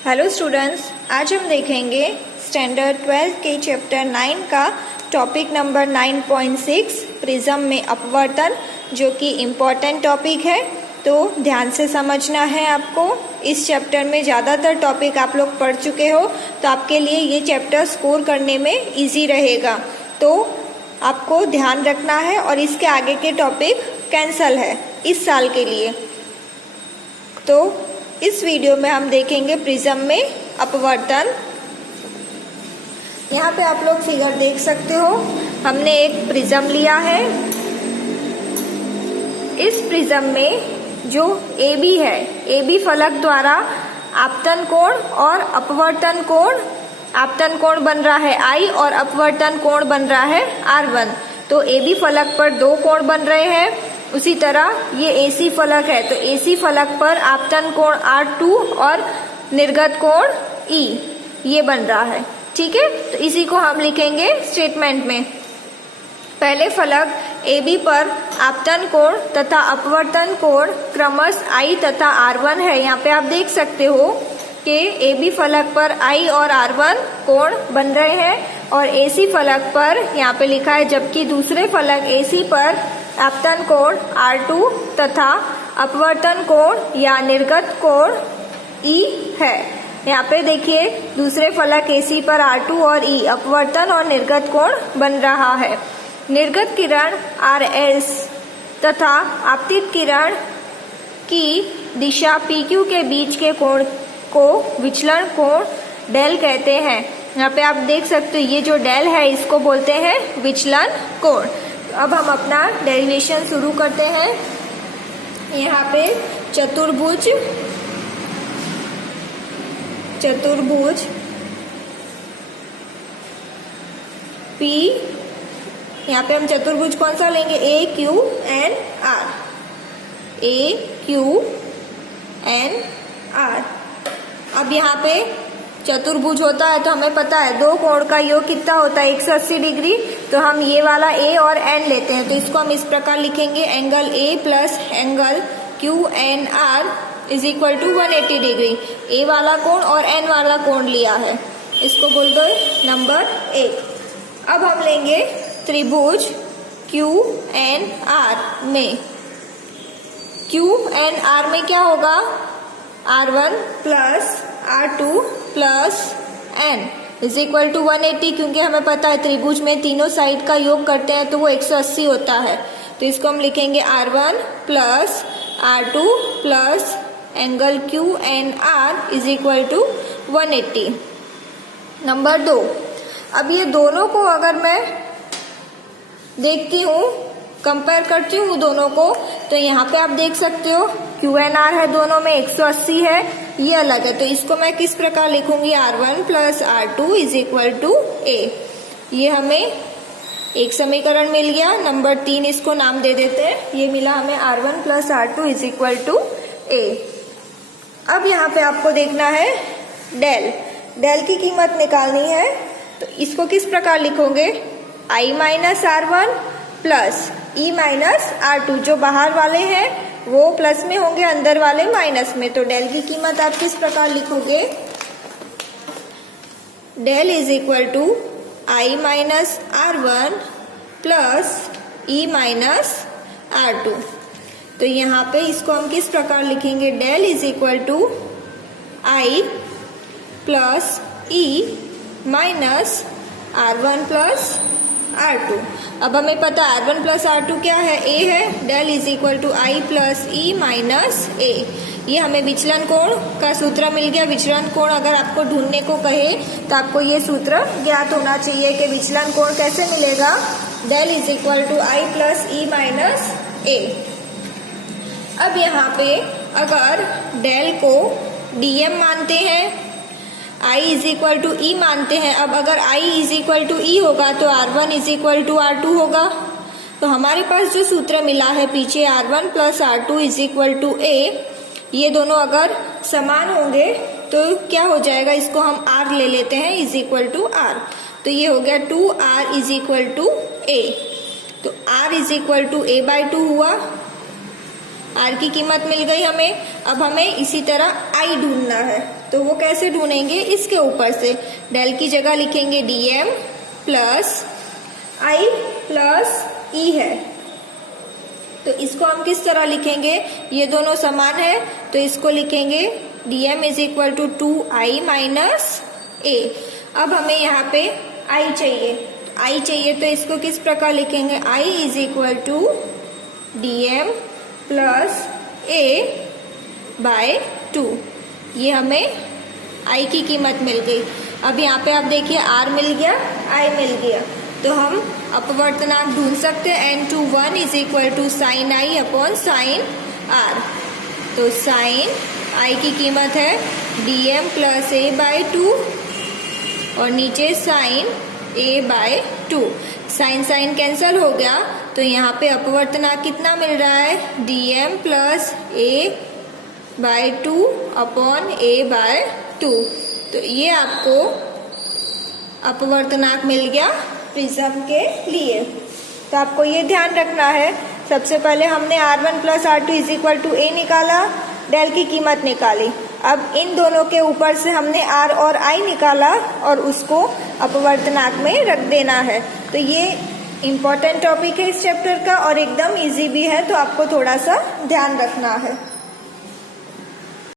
Hello students, आज हम देखेंगे स्टैंडर्ड 12 के चैप्टर 9 का टॉपिक नंबर 9.6 प्रिज्म में अपवर्तन, जो कि इम्पॉर्टेंट टॉपिक है। तो ध्यान से समझना है आपको। इस चैप्टर में ज़्यादातर टॉपिक आप लोग पढ़ चुके हो, तो आपके लिए ये चैप्टर स्कोर करने में इजी रहेगा। तो आपको ध्यान रखना है और इसके आगे के टॉपिक कैंसल है इस साल के लिए। तो इस वीडियो में हम देखेंगे प्रिज्म में अपवर्तन। यहाँ पे आप लोग फिगर देख सकते हो। हमने एक प्रिज्म लिया है। इस प्रिज्म में जो AB है, AB फलक द्वारा आपतन कोण और अपवर्तन कोण, आपतन कोण बन रहा है I और अपवर्तन कोण बन रहा है R1। तो AB फलक पर दो कोण बन रहे हैं। उसी तरह ये AC फलक है, तो AC फलक पर आपतन कोण R2 और निर्गत कोण E ये बन रहा है। ठीक है, तो इसी को हम लिखेंगे स्टेटमेंट में। पहले फलक AB पर आपतन कोण तथा अपवर्तन कोण क्रमशः I तथा R1 है। यहाँ पे आप देख सकते हो कि AB फलक पर I और R1 कोण बन रहे हैं और AC फलक पर यहाँ पे लिखा है, जबकि दूसरे फलक AC पर आपतन कोण R2 तथा अपवर्तन कोण या निर्गत कोण E है। यहाँ पे देखिए, दूसरे फलक AC पर R2 और E अपवर्तन और निर्गत कोण बन रहा है। निर्गत किरण RS तथा आपतित किरण की दिशा PQ के बीच के कोण को विचलन कोण डेल कहते हैं। यहाँ पे आप देख सकते हो, ये जो डेल है इसको बोलते हैं विचलन कोण। अब हम अपना डेरिवेशन शुरू करते हैं। यहाँ पे चतुर्भुज P, यहाँ पे हम चतुर्भुज कौन सा लेंगे, AQNR, AQNR। अब यहाँ पे चतुर्भुज होता है तो हमें पता है दो कोण का योग कितना होता है, 180 डिग्री। तो हम ये वाला A और N लेते हैं, तो इसको हम इस प्रकार लिखेंगे, angle A plus angle QNR is equal to 180 degree. A वाला कोण और N वाला कोण लिया है, इसको बोल दो नंबर 1। अब हम लेंगे त्रिभुज QNR में। QNR में क्या होगा, R1 plus R2 plus N is equal to 180। क्योंकि हमें पता है त्रिभुज में तीनों साइड का योग करते हैं तो वो 180 होता है। तो इसको हम लिखेंगे R1 plus R2 plus angle QNR is equal to 180। Number 2, अब ये दोनों को अगर मैं देखती हूँ, कंपेयर करती हूँ दोनों को, तो यहाँ पे आप देख सकते हो QNR है, दोनों में 180 है, ये अलग है। तो इसको मैं किस प्रकार लिखूंगी, R1 plus R2 is equal to A। ये हमें एक समीकरण मिल गया। नंबर 3 इसको नाम दे देते हैं। ये मिला हमें R1 plus R2 is equal to A। अब यहाँ पे आपको देखना है डेल की कीमत निकालनी है। तो इसको किस प्रकार लिखोगे, I minus R1 plus E minus R2। जो बाहर वाले हैं वो प्लस में होंगे, अंदर वाले माइनस में। तो डेल की कीमत आप किस प्रकार लिखोगे, del is equal to I minus R1 plus E minus R2। तो यहाँ पे इसको हम किस प्रकार लिखेंगे, del is equal to I plus E minus R1 plus R2। अब हमें पता है R1 प्लस R2 क्या है, A है। Del is equal to I plus E minus A। ये हमें विचलन कोण का सूत्र मिल गया। विचलन कोण अगर आपको ढूंढने को कहे तो आपको ये सूत्र ज्ञात होना चाहिए कि विचलन कोण कैसे मिलेगा, del is equal to I plus E minus A। अब यहाँ पे अगर डेल को DM मानते हैं, I is equal to E मानते हैं। अब अगर I is equal to E होगा तो R1 is equal to R2 होगा। तो हमारे पास जो सूत्र मिला है पीछे, R1 plus R2 is equal to A, ये दोनों अगर समान होंगे तो क्या हो जाएगा, इसको हम R ले लेते हैं इज इक्वल टू R। तो ये हो गया 2R is equal to A। तो R is equal to A by 2 हुआ। आर की कीमत मिल गई हमें। अब हमें इसी तरह आई ढूंढना है, तो वो कैसे ढूंढेंगे, इसके ऊपर से डेल की जगह लिखेंगे dm प्लस आई प्लस ई है, तो इसको हम किस तरह लिखेंगे, ये दोनों समान है तो इसको लिखेंगे dm is equal to 2i minus a. अब हमें यहाँ पे i चाहिए, तो इसको किस प्रकार लिखेंगे, i is equal to dm plus a by 2। ये हमें i की कीमत मिल गई। अब यहाँ पे आप देखिए r मिल गया, i मिल गया, तो हम अपवर्तनांक ढूंढ सकते हैं n21 is equal to sine i upon sine r। तो साइन i की कीमत है dm प्लस ए बाय 2 और नीचे sine a by 2। Sine sine cancel हो गया, तो यहाँ पे अपवर्तनांक कितना मिल रहा है, dm plus a by 2 upon a by 2। तो ये आपको अपवर्तनांक मिल गया प्रिज्म के लिए। तो आपको ये ध्यान रखना है, सबसे पहले हमने R1 plus R2 is equal to a निकाला, डेल की कीमत निकाली। अब इन दोनों के ऊपर से हमने R और I निकाला और उसको अपवर्तनांक में रख देना है। तो ये इम्पोर्टेंट टॉपिक है इस चैप्टर का और एकदम इजी भी है, तो आपको थोड़ा सा ध्यान रखना है।